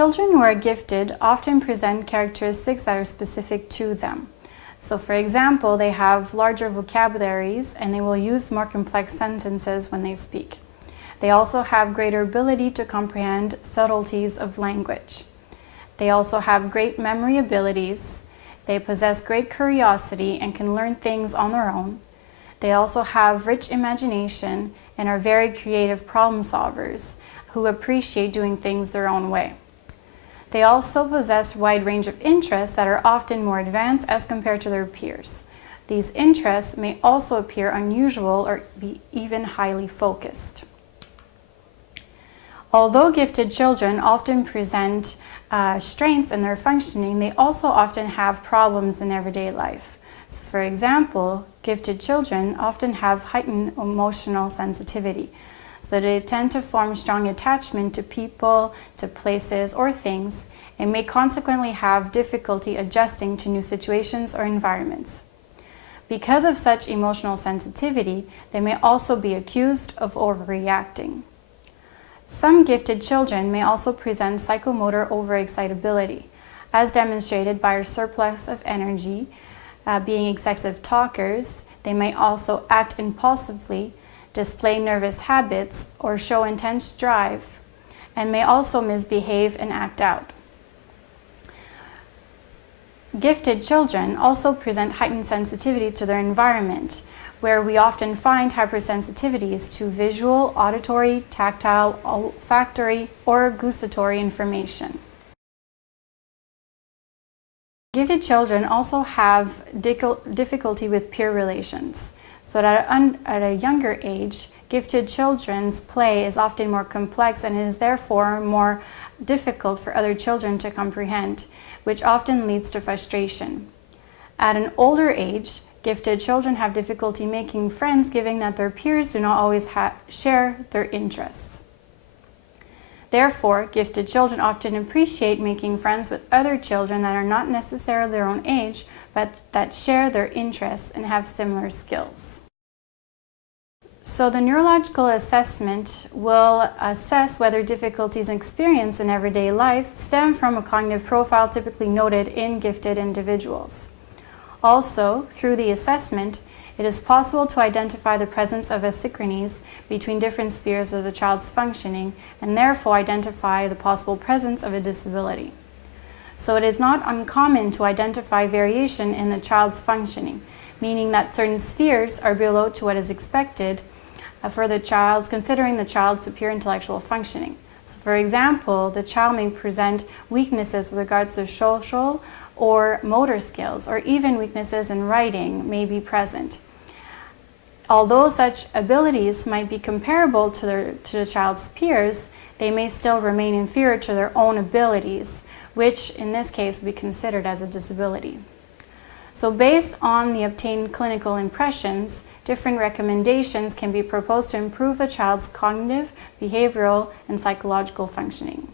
Children who are gifted often present characteristics that are specific to them. So for example, they have larger vocabularies and they will use more complex sentences when they speak. They also have greater ability to comprehend subtleties of language. They also have great memory abilities. They possess great curiosity and can learn things on their own. They also have rich imagination and are very creative problem solvers who appreciate doing things their own way. They also possess a wide range of interests that are often more advanced as compared to their peers. These interests may also appear unusual or be even highly focused. Although gifted children often present strengths in their functioning, they also often have problems in everyday life. So for example, gifted children often have heightened emotional sensitivity. So they tend to form strong attachment to people, to places, or things, and may consequently have difficulty adjusting to new situations or environments. Because of such emotional sensitivity, they may also be accused of overreacting. Some gifted children may also present psychomotor overexcitability, as demonstrated by a surplus of energy, being excessive talkers. They may also act impulsively, display nervous habits, or show intense drive, and may also misbehave and act out. Gifted children also present heightened sensitivity to their environment, where we often find hypersensitivities to visual, auditory, tactile, olfactory, or gustatory information. Gifted children also have difficulty with peer relations. So that at a younger age, gifted children's play is often more complex and it is therefore more difficult for other children to comprehend, which often leads to frustration. At an older age, gifted children have difficulty making friends, given that their peers do not always share their interests. Therefore, gifted children often appreciate making friends with other children that are not necessarily their own age, but that share their interests and have similar skills. So the neurological assessment will assess whether difficulties experienced in everyday life stem from a cognitive profile typically noted in gifted individuals. Also, through the assessment, it is possible to identify the presence of asynchronies between different spheres of the child's functioning and therefore identify the possible presence of a disability. So it is not uncommon to identify variation in the child's functioning, meaning that certain spheres are below to what is expected for the child, considering the child's superior intellectual functioning. So for example, the child may present weaknesses with regards to social or motor skills, or even weaknesses in writing may be present. Although such abilities might be comparable to the child's peers, they may still remain inferior to their own abilities, which in this case would be considered as a disability. So based on the obtained clinical impressions, different recommendations can be proposed to improve the child's cognitive, behavioral, and psychological functioning.